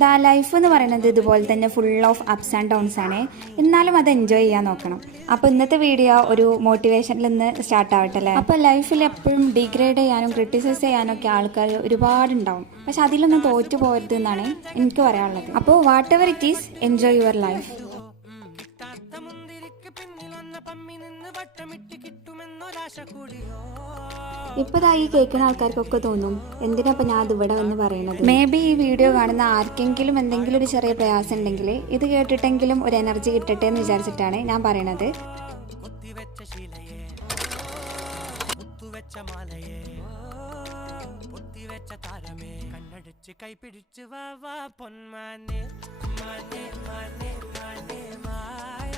ദാ ലൈഫ് എന്ന് പറയുന്നത് ഇതുപോലെ തന്നെ full of ups and downs ആണ്. എന്നാലും അത് എൻജോയ് ചെയ്യാൻ നോക്കണം. അപ്പോൾ ഇന്നത്തെ വീഡിയോ ഒരു മോട്ടിവേഷനിൽ നിന്ന് സ്റ്റാർട്ട് ആവട്ടെ അല്ലേ. അപ്പോൾ ലൈഫിൽ എപ്പോഴും ഡിഗ്രേഡ് ചെയ്യാനും ക്രിട്ടിസൈസ് ചെയ്യാനും ഒക്കെ ആൾക്കാർ ഒരുപാടുണ്ടാവും. പക്ഷെ അതിലൊന്നും തോറ്റു പോകരുത് എന്നാണ് എനിക്ക് പറയാനുള്ളത്. അപ്പോൾ what ever it is, enjoy your life. ഇപ്പോൾ ഈ കേൾക്കുന്ന ആൾക്കാർക്കൊക്കെ തോന്നും എന്തിനാപ്പം ഞാൻ അത് ഇവിടെ വന്ന് പറയുന്നത്. മേ ബി ഈ വീഡിയോ കാണുന്ന ആർക്കെങ്കിലും എന്തെങ്കിലും ഒരു ചെറിയ പ്രയാസം ഉണ്ടെങ്കിൽ ഇത് കേട്ടിട്ടെങ്കിലും ഒരു എനർജി കിട്ടട്ടെ എന്ന് വിചാരിച്ചിട്ടാണ് ഞാൻ പറയണത്. കൈപിടിച്ച് വാ പൊന്മാനെ മാനേ മാനേ മാനേ മായ